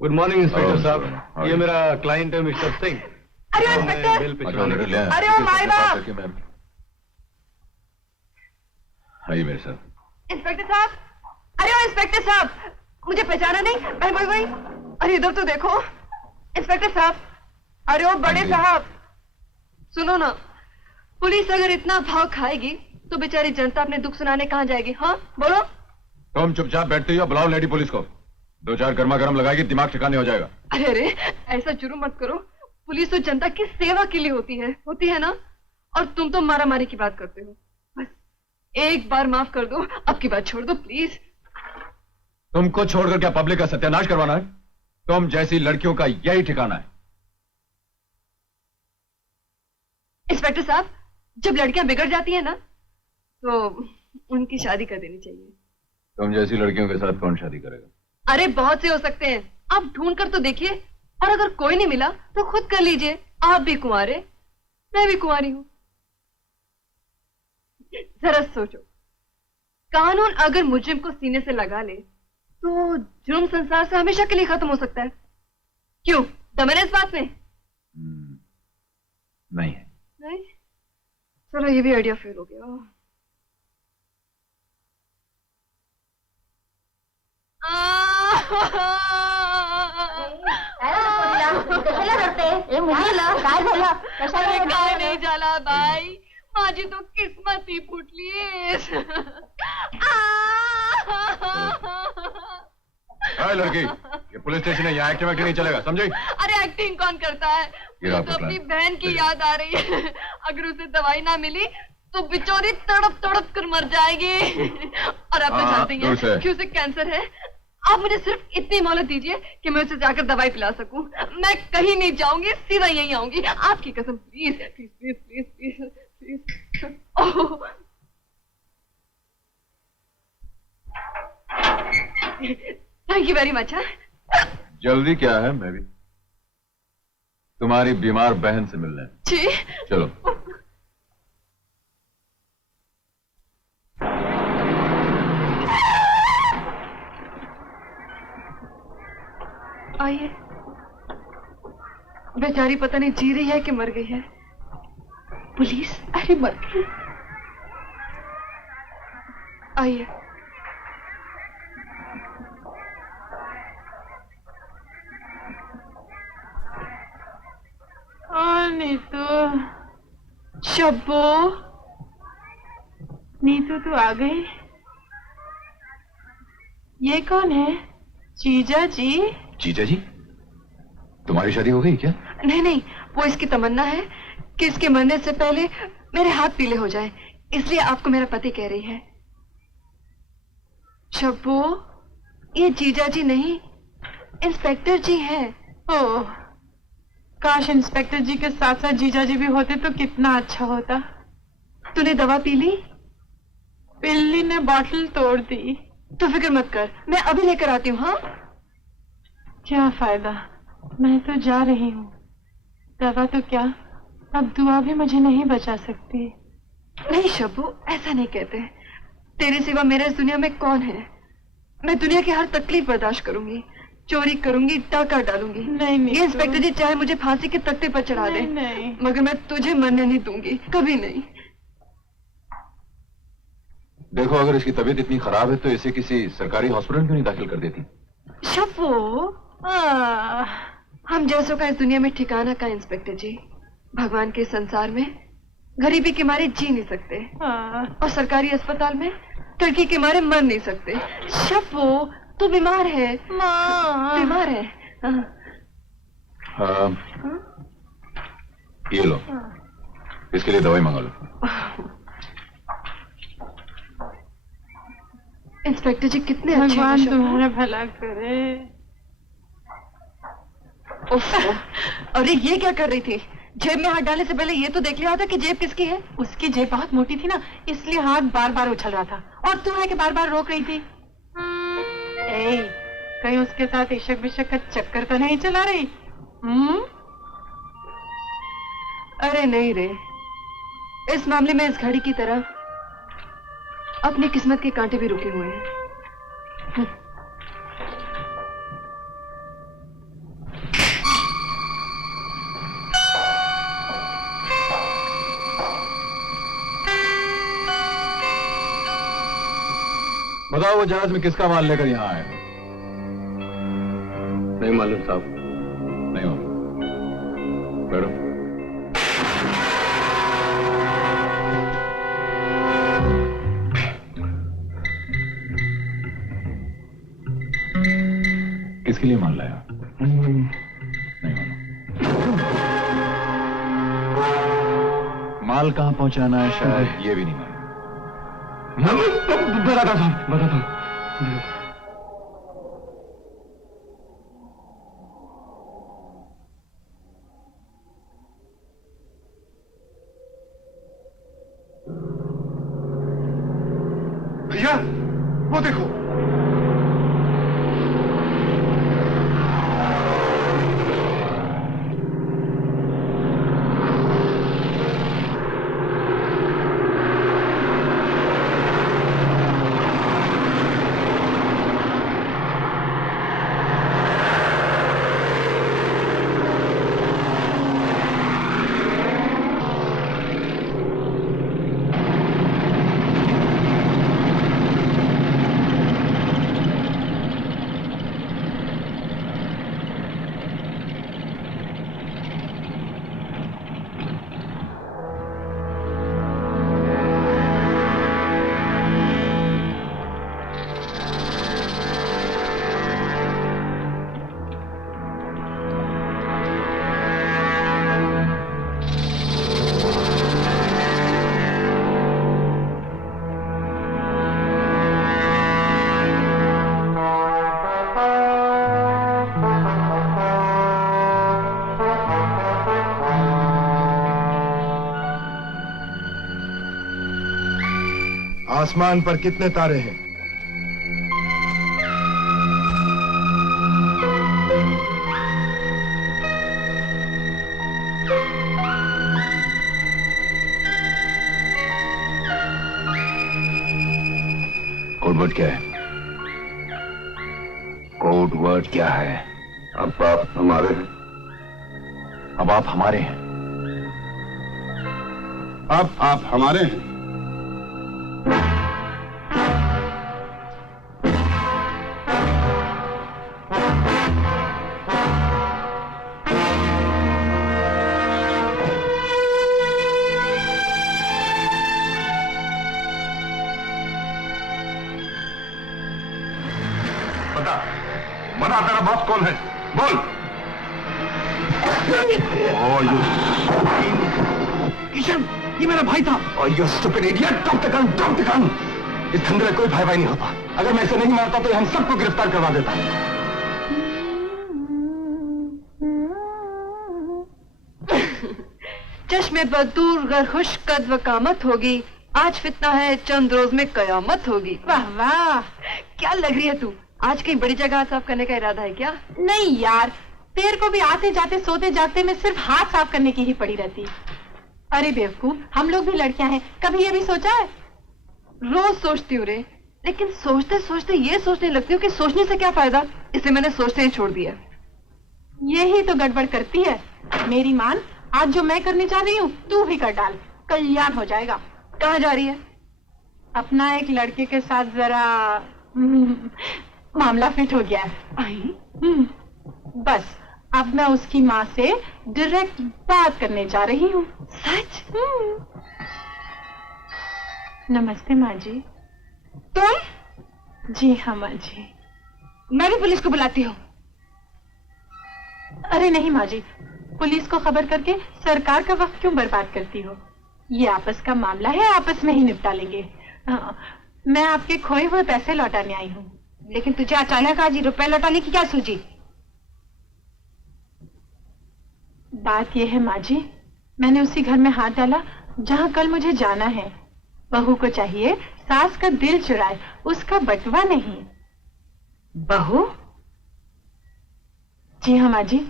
Good morning inspector साहब, ये मेरा क्लाइंट है मिस्टर सिंह। अरे इंस्पेक्टर, अरे ओ माय बाप। आइए मेरे साथ। इंस्पेक्टर साहब, अरे ओ इंस्पेक्टर साहब, मुझे पहचाना नहीं? भाई भाई भाई, अरे इधर तो देखो। इंस्पेक्टर साहब, अरे ओ बड़े साहब, सुनो ना, पुलिस अगर इतना भाव खाएगी तो बेचारी जनता अपने दुख सुनाने कहाँ जाएगी? हाँ बोलो। तुम चुपचाप बैठते हो, बुलाओ लेडी पुलिस को। 2-4 गर्मा गर्म लगाएगी, दिमाग ठिकाने हो जाएगा। अरे अरे, ऐसा जुर्म मत करो। पुलिस तो जनता की सेवा के लिए होती है ना? और तुम तो मारा मारी की बात करते हो। बस एक बार माफ कर दो, अब की बात छोड़ दो प्लीज। तुमको छोड़कर क्या पब्लिक का सत्यानाश करवाना है? तुम जैसी लड़कियों का यही ठिकाना है। इंस्पेक्टर साहब, जब लड़कियां बिगड़ जाती है ना तो उनकी शादी कर देनी चाहिए। तुम जैसी लड़कियों के साथ कौन शादी करेगा? अरे बहुत से हो सकते हैं, आप ढूंढ कर तो देखिए, और अगर कोई नहीं मिला तो खुद कर लीजिए। आप भी कुंवारे, मैं भी कुंवारी हूं। जरा सोचो, कानून अगर मुजरिम को सीने से लगा ले तो जुर्म संसार से हमेशा के लिए खत्म हो सकता है। क्यों, दम है इस बात में? नहीं है। नहीं? चलो ये भी आइडिया फेल हो गया। काय नाही झाला बाई, माझी तो किस्मत ही फुटली। लड़की, ये पुलिस स्टेशन है, यहाँ एक्टिंग नहीं चलेगा, समझे? अरे एक्टिंग कौन करता है? मुझे तो अपनी बहन की याद आ रही है। अगर उसे दवाई ना मिली तो बेचारी तड़प तड़प कर मर जाएगी। और आप तो जानते हैं कि उसे कैंसर है। आप मुझे सिर्फ इतनी मोहलत दीजिए कि मैं उसे जाकर दवाई पिला सकूं। मैं कहीं नहीं जाऊंगी, सीधा यहीं आऊंगी, आपकी कसम। Please please please please please please. Thank you very much. जल्दी क्या है? मैं भी तुम्हारी बीमार बहन से मिलने। जी चलो। आइए। बेचारी पता नहीं जी रही है कि मर गई है। पुलिस? अरे मर गई। आइए। नीतू, शब्बो, नीतू तू आ गई? ये कौन है? जीजा जी। जीजा जी? तुम्हारी शादी हो गई क्या? नहीं नहीं, वो इसकी तमन्ना है कि इसके मरने से पहले मेरे हाथ पीले हो जाएं, इसलिए आपको मेरा पति कह रही है। शब्बो, ये जीजा जी नहीं, इंस्पेक्टर जी हैं। ओह, काश इंस्पेक्टर जी के साथ साथ जीजा जी भी होते तो कितना अच्छा होता। तूने दवा पी ली? पिल्ली ने बॉटल तोड़ दी। तो फिक्र मत कर, मैं अभी लेकर आती हूँ। हाँ, क्या फायदा, मैं तो जा रही हूँ। दवा तो क्या, अब दुआ भी मुझे नहीं बचा सकती। नहीं शब्बू, ऐसा नहीं कहते। तेरे सिवा मेरे इस दुनिया में कौन है? मैं दुनिया की हर तकलीफ बर्दाश्त करूंगी, चोरी करूंगी, टाका डालूंगी। नहीं, ये इंस्पेक्टर जी चाहे मुझे फांसी के तख्ते पर चढ़ा दे, मगर मैं तुझे मरने नहीं दूंगी, कभी नहीं। देखो, अगर इसकी तबीयत इतनी खराब है तो इसे किसी सरकारी हॉस्पिटल क्यों नहीं दाखिल कर देती? शब्बू, हम जैसों का इस दुनिया में ठिकाना का इंस्पेक्टर जी। भगवान के संसार में गरीबी के मारे जी नहीं सकते, और सरकारी अस्पताल में टड़की के मारे मर नहीं सकते। शब्बू, तू बीमार है। माँ बीमार है। ये लो, इसके लिए दवाई मंगा लो। इंस्पेक्टर जी कितने अच्छे हैं। भगवान तुम्हारा भला करे। अरे ये क्या कर रही थी? जेब में हाथ डालने से पहले ये तो देख लिया था कि जेब किसकी है। उसकी जेब बहुत मोटी थी ना, इसलिए हाथ बार बार उछल रहा था, और तू है कि बार बार रोक रही थी। कहीं उसके साथ इशक बिशक का चक्कर तो नहीं चला रही? अरे नहीं रे, इस मामले में इस घड़ी की तरह अपनी किस्मत के कांटे भी रुके हुए हैं। बताओ वो जहाज में किसका माल लेकर यहाँ आए? नहीं मालूम साहब। नहीं मालूम। बैठो। किसके लिए माल लाया? नहीं मालूम। माल कहाँ पहुंचाना है शायद ये भी नहीं मालूम। बताता हूँ, बताता हूँ। भैया वो देखो। आसमान पर कितने तारे हैं? कोड वर्ड क्या है? कोड वर्ड क्या है? अब आप हमारे हैं। अब आप हमारे हैं। अब आप हमारे हैं। बता तेरा बॉस कौन है? बोल। किशन, ये मेरा भाई था। और you stupid idiot, drop the gun, drop the gun. इस धंधे में कोई भाई भाई नहीं होता। अगर मैं इसे नहीं मारता तो हम सबको गिरफ्तार करवा देता। चश्मे पर दूर गर खुश कद वकामत होगी, आज फितना है चंद रोज में कयामत होगी। वाह वाह, क्या लग रही है तू? आज कहीं बड़ी जगह साफ करने का इरादा है क्या? नहीं यार, तेरे को भी आते जाते सोते जागते में सिर्फ हाथ साफ करने की ही पड़ी रहती। अरे बेवकूफ, हम लोग भी लड़कियां हैं, कभी ये भी सोचा है? रोज सोचती हूँ रे, लेकिन सोचते सोचते ये सोचने लगती हूँ कि सोचने से क्या फायदा, इसलिए मैंने सोचते ही छोड़ दिया। यही तो गड़बड़ करती है। मेरी मान, आज जो मैं करने जा रही हूँ तू भी कर डाल, कल्याण हो जाएगा। कहाँ जा रही है? अपना एक लड़के के साथ जरा मामला फिट हो गया है। बस अब मैं उसकी माँ से डायरेक्ट बात करने जा रही हूँ। सच? नमस्ते माँ जी। तुम? जी हाँ माँ जी। मैं भी पुलिस को बुलाती हूँ। अरे नहीं माँ जी, पुलिस को खबर करके सरकार का वक्त क्यों बर्बाद करती हो? ये आपस का मामला है, आपस में ही निपटा लेंगे। मैं आपके खोए हुए पैसे लौटाने आई हूँ। लेकिन तुझे अचानक आज रुपए लौटाने की क्या सूझी? बात यह है माँ जी, मैंने उसी घर में हाथ डाला जहाँ कल मुझे जाना है। बहू को चाहिए सास का दिल चुराए, उसका बटवा नहीं। बहू? जी हाँ माँ जी,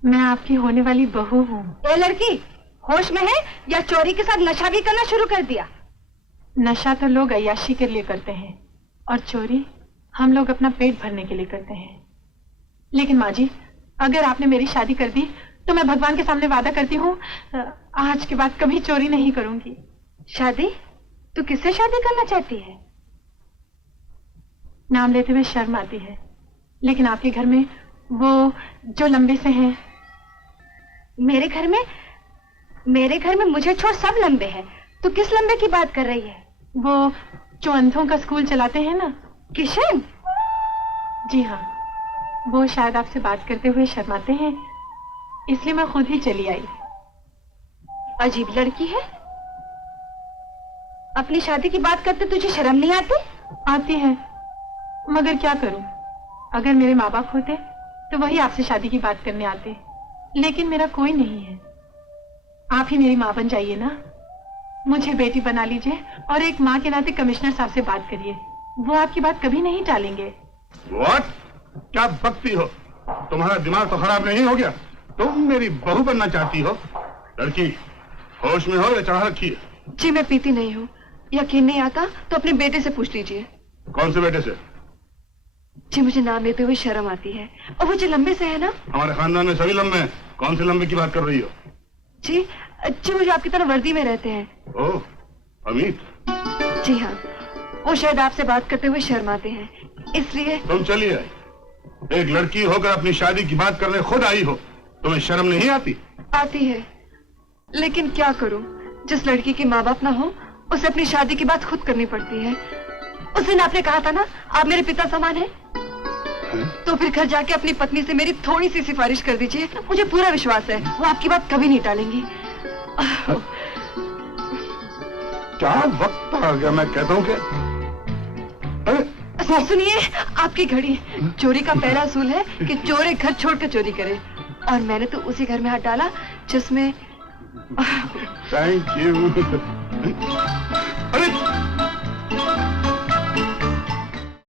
मैं आपकी होने वाली बहू हूँ। ये लड़की होश में है या चोरी के साथ नशा भी करना शुरू कर दिया? नशा तो लोग अय्याशी के लिए करते हैं और चोरी हम लोग अपना पेट भरने के लिए करते हैं। लेकिन माँ जी, अगर आपने मेरी शादी कर दी तो मैं भगवान के सामने वादा करती हूँ आज के बाद कभी चोरी नहीं करूंगी। शादी? तू किससे शादी करना चाहती है? नाम लेते हुए शर्म आती है, लेकिन आपके घर में वो जो लंबे से हैं। मेरे घर में मुझे छोड़ सब लंबे हैं। तो किस लंबे की बात कर रही है? वो जो अंधों का स्कूल चलाते हैं ना। किशन? जी हाँ, वो शायद आपसे बात करते हुए शर्माते हैं, इसलिए मैं खुद ही चली आई। अजीब लड़की है। अपनी शादी की बात करते तुझे शर्म नहीं आती? आती है, मगर क्या करूं? अगर मेरे माँ बाप होते तो वही आपसे शादी की बात करने आते, लेकिन मेरा कोई नहीं है। आप ही मेरी माँ बन जाइए ना, मुझे बेटी बना लीजिए और एक माँ के नाते कमिश्नर साहब से बात करिए, वो आपकी बात कभी नहीं टालेंगे। What? क्या बकती हो? तुम्हारा दिमाग तो खराब नहीं हो गया? तुम मेरी बहू बनना चाहती हो? लड़की होश में हो या चढ़ा रखी है? जी मैं पीती नहीं हूँ। यकीन नहीं आता तो अपने बेटे से पूछ लीजिए। कौन से बेटे से? जी मुझे नाम लेते हुए शर्म आती है। और वो जो लंबे से है ना। हमारे खानदान में सभी लंबे हैं। कौन से लंबे की बात कर रही हो? जी जी वो जो आपकी तरह वर्दी में रहते हैं। ओह, अमित। जी हाँ, वो शायद आपसे बात करते हुए शर्माते हैं, इसलिए। तुम चलिए, एक लड़की होकर अपनी शादी की बात करने खुद आई हो, तुम्हें शर्म नहीं आती? आती है, लेकिन क्या करूं? जिस लड़की के माँ बाप ना हो उसे अपनी शादी की बात खुद करनी पड़ती है। उस दिन आपने कहा था ना आप मेरे पिता समान हैं। तो फिर घर जाके अपनी पत्नी से मेरी थोड़ी सी सिफारिश कर दीजिए, मुझे पूरा विश्वास है वो आपकी बात कभी नहीं टालेंगी। क्या वक्त आ गया, मैं कहता हूँ कि सुनिए, आपकी घड़ी। चोरी का पहला असूल है कि चोर एक घर छोड़कर चोरी करे, और मैंने तो उसी घर में हाथ डाला जिसमें। Thank you.